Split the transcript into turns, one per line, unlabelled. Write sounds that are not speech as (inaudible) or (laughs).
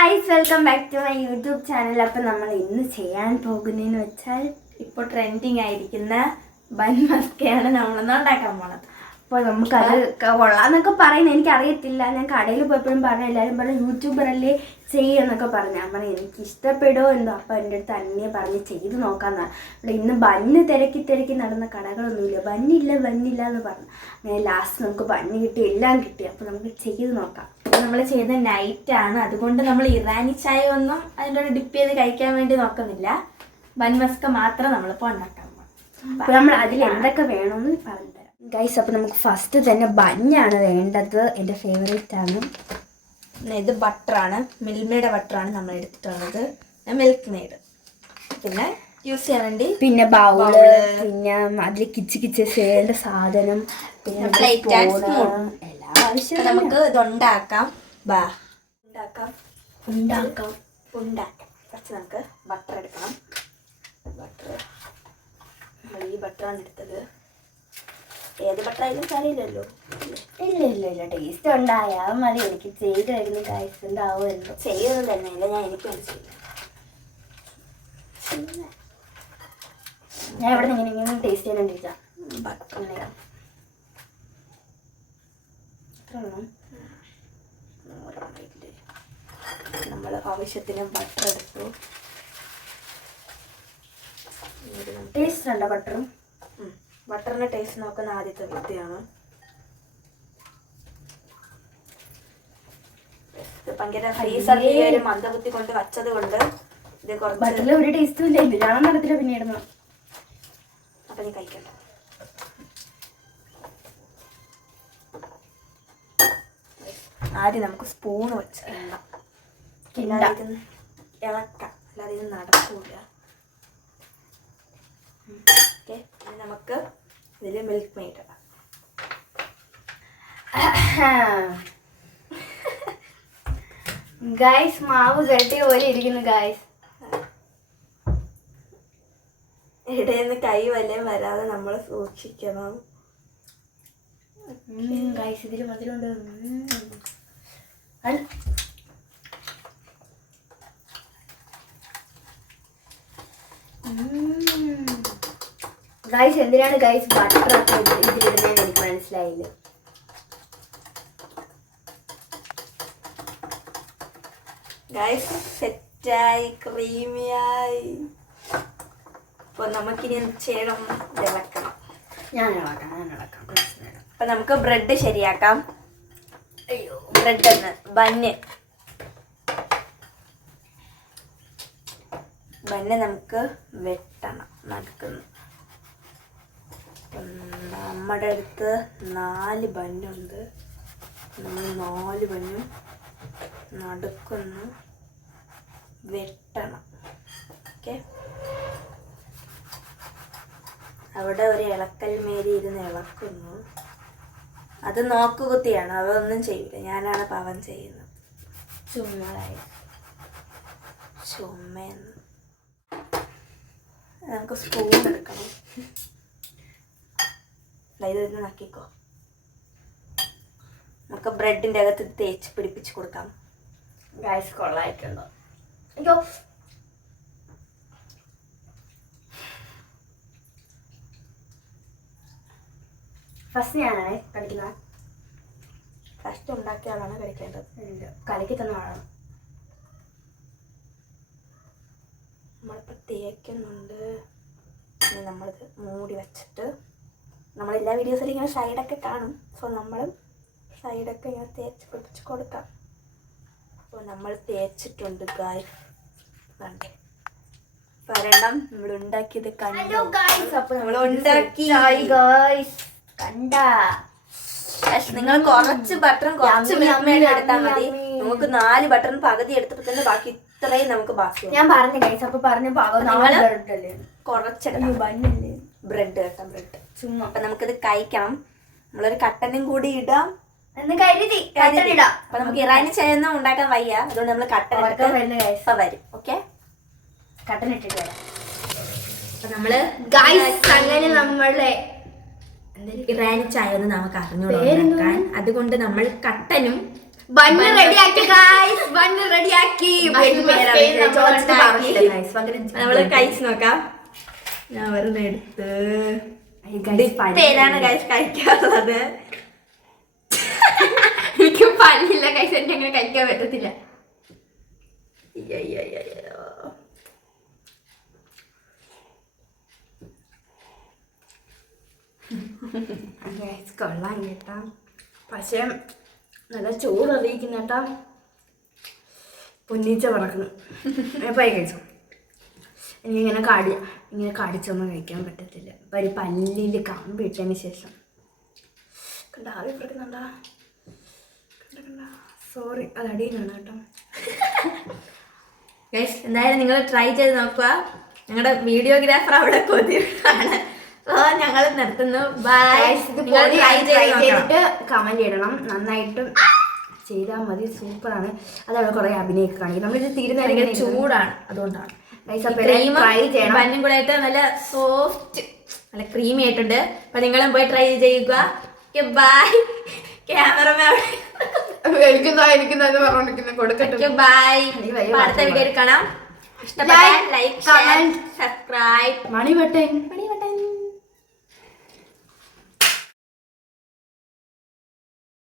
Guys welcome back to my YouTube channel അപ്പം നമ്മൾ ഇന്ന് ചെയ്യാൻ പോകുന്നതെന്ന് വെച്ചാൽ
ഇപ്പോൾ ട്രെൻഡിങ് ആയിരിക്കുന്ന ബൻ മസ്കയാണ് നമ്മളൊന്ന് ഉണ്ടാക്കാൻ പോണത്.
അപ്പോൾ നമുക്കത് കൊള്ളാന്നൊക്കെ പറയുന്നത് എനിക്കറിയത്തില്ല. ഞാൻ കടയിൽ പോയപ്പോഴും പറഞ്ഞു എല്ലാവരും പറഞ്ഞു യൂട്യൂബറല്ലേ ചെയ്യുമെന്നൊക്കെ പറഞ്ഞു. അപ്പം എനിക്ക് ഇഷ്ടപ്പെടുമോ എന്തോ. അപ്പം എന്റെ അടുത്ത് തന്നെ പറഞ്ഞ് ചെയ്ത് നോക്കാമെന്നാണ് ഇവിടെ ഇന്ന് ബന്ന് തിരക്കി തിരക്കി നടന്ന കടകളൊന്നുമില്ല. ബന്നില്ല ബന്നില്ല എന്ന് പറഞ്ഞു. അങ്ങനെ ലാസ്റ്റ് നമുക്ക് ബന്ന് കിട്ടി എല്ലാം കിട്ടി. അപ്പോൾ നമുക്ക് ചെയ്ത് നോക്കാം.
നമ്മൾ ചെയ്ത നൈറ്റ് ആണ്. അതുകൊണ്ട് നമ്മൾ ഇറാനി ചായ ഒന്നും അതിന്റെ കൂടെ ഡിപ്പ് ചെയ്ത് കഴിക്കാൻ വേണ്ടി നോക്കുന്നില്ല. വൻമസ്ക മാത്രം നമ്മളിപ്പോൾ ഉണ്ടാക്കാൻ
അപ്പോൾ നമ്മൾ അതിൽ എന്തൊക്കെ വേണമെന്ന് പറഞ്ഞു തരാം. ഗൈസ് അപ്പോൾ നമുക്ക് ഫസ്റ്റ് തന്നെ ബന്നാണ് വേണ്ടത്. എന്റെ ഫേവറേറ്റ് ആണ്.
ഇത് ബട്ടറാണ് മിൽമയുടെ ബട്ടറാണ് നമ്മൾ എടുത്തിട്ടുള്ളത്. മിൽക്ക് മെയ്ഡ് പിന്നെ യൂസ് ചെയ്യാൻ വേണ്ടി
പിന്നെ
ബൗൾ
പിന്നെ അതിൽ കിച്ച് കിച്ച് ചെയ്യേണ്ട സാധനം. പിന്നെ ആവശ്യം
നമുക്ക് ഇതുണ്ടാക്കാം. ബാ. ഉണ്ടാക്കാം.
ഉണ്ടാക്കാം.
ഉണ്ടാക്കാം. കുറച്ച് നമുക്ക് ബട്ടർ എടുക്കണം. ബട്ടർ നമ്മൾ ഈ ബട്ടറാണ് എടുത്തത്. ഏത് ബട്ടർ ആയാലും കാര്യമില്ലല്ലോ.
ഇല്ല ഇല്ല ഇല്ല. ടേസ്റ്റ് ഉണ്ടായാൽ മതി. എനിക്ക് ചെയ്ത് വരുന്ന ഗൈസ് ഉണ്ടാവുമല്ലോ.
തന്നെ ഇല്ല ഞാൻ എനിക്ക് ചെയ്യില്ല
ഞാൻ ഇവിടെ നിന്ന് ഇങ്ങനെ ടേസ്റ്റ് ചെയ്യാണ്ടിരിക്കാം
ബട്ടർ നമ്മൾ ആവശ്യത്തിന് ബട്ടർ എടുത്തു.
ടേസ്റ്റ് ഉണ്ടോ ബട്ടറും
ബട്ടറിന്റെ ടേസ്റ്റ് നോക്കുന്ന ആദ്യത്തെ വ്യക്തിയാണ്. ഭയങ്കര ഒരു മന്ദബുദ്ധി കൊണ്ട് വച്ചത് കൊണ്ട് ഇത് കുറച്ച്
ഒരു ടേസ്റ്റും ഇല്ല. ഞാൻ നടത്തില്ല പിന്നെ ഇടുന്നു
അപ്പൊ നീ കഴിക്കണ്ട ആദ്യം നമുക്ക് സ്പൂൺ വെച്ച് എണ്ണ
കിണ്ട.
അല്ലാതെ ഇത് ഇളക്കാം. അല്ലാതെ ഇത് നടക്കൂല. ഓക്കെ. നമുക്ക് ഇതിൽ മിൽക്ക് മെയ്ഡ് ഇടാം.
ഗൈസ് മാവ് കെട്ടിയ പോലെ ഇരിക്കുന്നു ഗൈസ്
ഇടയിൽ കൈ വല്ലതും വരാതെ നമ്മൾ സൂക്ഷിക്കണം.
ഗൈസ് ഇതിൽ മധുരമുണ്ട് ഗൈസ് എന്തിനാണ് ഗൈസ് ബട്ടർ ഒക്കെ ഇതിലിടുന്നതെന്ന് എനിക്ക് മനസ്സിലായില്ല.
ഗൈസ് സെറ്റായി ക്രീമിയായി. അപ്പോൾ നമുക്കിനി ചെയ്യണം ഇളക്കണം.
ഞാൻ ഇളക്കാം ഞാൻ ഇളക്കാം.
അപ്പൊ നമുക്ക് ബ്രെഡ് ശരിയാക്കാം.
അയ്യോ.
ബ്രെഡ് എന്ന് ബന്ന്. ബന്ന് നമുക്ക് വെട്ടണം. നടക്കുന്നു. നമ്മുടെ അടുത്ത് നാല് ബന്നുണ്ട്. നമ്മൾ നാല് ബന്നും നടക്കുന്നു. വെട്ടണം. ഓക്കെ. അവിടെ ഒരു ഇളക്കൽ മേരി ഇരുന്ന് ഇളക്കുന്നു. അത് നോക്കുകുത്തിയാണ് അതൊന്നും ചെയ്യില്ല ഞാനാണ് പാവം ചെയ്യുന്നത്.
ചുമ്മാതായി.
ചുമ്മയെന്ന് നമുക്ക് സ്പൂൺ എടുക്കണം. ഇത് നക്കിക്കോ നമുക്ക് ബ്രെഡിന്റെ അകത്ത് തേച്ച് പിടിപ്പിച്ച് കൊടുക്കാം.
ഗൈസ് കൊള്ളായിട്ടുണ്ടോ. അയ്യോ. ഫസ്റ്റ് ഞാനാണേ കളിക്കുന്നത്.
ഫസ്റ്റ് ഉണ്ടാക്കിയ ആളാണ്
കളിക്കേണ്ടത്. കലക്കി തന്ന ആളാണ്.
നമ്മളിപ്പോൾ തേക്കുന്നുണ്ട്. ഇനി നമ്മളിത് മൂടി വെച്ചിട്ട് നമ്മളെല്ലാ വീഡിയോസിലും ഇങ്ങനെ സൈഡൊക്കെ കാണും. സോ നമ്മൾ സൈഡൊക്കെ ഇങ്ങനെ തേച്ച് പിടിപ്പിച്ച് കൊടുക്കാം. അപ്പോൾ നമ്മൾ തേച്ചിട്ടുണ്ട് ഗായ് വേണ്ടേ വരണം നമ്മൾ ഉണ്ടാക്കിയത് കണ്ടു.
അപ്പൊ
നമ്മൾ ഉണ്ടാക്കി.
ഗൈസ് കണ്ട.
നിങ്ങൾ കുറച്ച് ബട്ടർ കുറച്ച് മിൽക്ക് എടുത്താൽ മതി. നമുക്ക് നാല് ബട്ടർ പകുതി എടുത്തപ്പോൾ തന്നെ ബാക്കി ഇത്രയും നമുക്ക് ബാക്കി
ഞാൻ പറഞ്ഞു കഴിച്ചു അപ്പൊ പറഞ്ഞപ്പോ
കുറച്ചെടുക്കാം ബ്രെഡ് കേട്ടോ ബ്രെഡ്.
ചുമ്മാ.
അപ്പൊ നമുക്കിത് കഴിക്കണം. നമ്മളൊരു കട്ടനും കൂടി ഇടാം.
എന്ന് കരുതി ഇടാം.
അപ്പൊ നമുക്ക് ഇറാനി ചെയ്യുന്ന ഉണ്ടാക്കാൻ വയ്യ. അതുകൊണ്ട് നമ്മൾ കട്ടൻ ഇപ്പൊ വരും. ഓക്കെ
കട്ടൻ ഇട്ടിട്ട് വരാം.
അപ്പൊ നമ്മൾ
ഗൈസ് അങ്ങനെ നമ്മളെ
ഇറാനി ചായ ഒന്ന് നമുക്ക് അറിഞ്ഞുകൂടാ അതുകൊണ്ട് നമ്മൾ കട്ടനും
ബണ്ണ് റെഡിയാക്കി ഗൈസ് ബണ്ണ് റെഡിയാക്കി. (laughs)
നമ്മൾ (laughs) കഴിച്ചു നോക്കാം. ഞാൻ വെറുതെ എടുത്ത്. പേരാണ് കഴിച്ച് കഴിക്കാറുള്ളത്. (laughs)
എനിക്ക് പല്ലില്ല കഴിച്ച് എനിക്ക് അങ്ങനെ കഴിക്കാൻ പറ്റത്തില്ല.
അയ്യയ്യയ്യയ്യോ.
Guys, കൊള്ളാം കേട്ടാ. പക്ഷേ നല്ല ചോറ് അറിയിക്കുന്ന കേട്ടാ. പൊന്നിച്ച പറക്കുന്നു പോയി കഴിച്ചു? എനിക്കിങ്ങനെ കാടി ഇങ്ങനെ കാടിച്ചൊന്നും കഴിക്കാൻ പറ്റത്തില്ല. ഇപ്പം ഒരു പല്ലിൽ കമ്പിട്ടതിന് ശേഷം. കണ്ട ആവി പിടിക്കുന്നുണ്ടാ കണ്ട കണ്ട. സോറി അത് അടിയിലാണ് കേട്ടോ.
എന്തായാലും നിങ്ങൾ ട്രൈ ചെയ്ത് നോക്കുക. ഞങ്ങളുടെ വീഡിയോഗ്രാഫർ അവിടെ കൊതിയാണ് ഞങ്ങൾ നിർത്തുന്നു. ബൈ നിങ്ങൾ ട്രൈ ചെയ്ത്
ചെയ്തിട്ട് കമന്റ് ഇടണം. നന്നായിട്ട് ചെയ്താൽ മതി. സൂപ്പറാണ് അതവിടെ കുറെ അഭിനയൊക്കെ കാണിക്കും നമ്മളിത് തീരുന്ന
ചൂടാണ്. അതുകൊണ്ടാണ്.
Try ചെയ്യണം.
പന്നും കൂടെ ആയിട്ട് നല്ല സോഫ്റ്റ് നല്ല ക്രീമി ആയിട്ടുണ്ട്. അപ്പൊ നിങ്ങളും പോയി ട്രൈ ചെയ്യുക. ബൈ ക്യാമറമാൻ
കൊടുക്കട്ടെ.
ബൈ അടുത്ത കാണാം ഇഷ്ടപ്പെട്ടാൽ ലൈക്ക്. സബ്സ്ക്രൈബ്
മണി ബട്ടൻ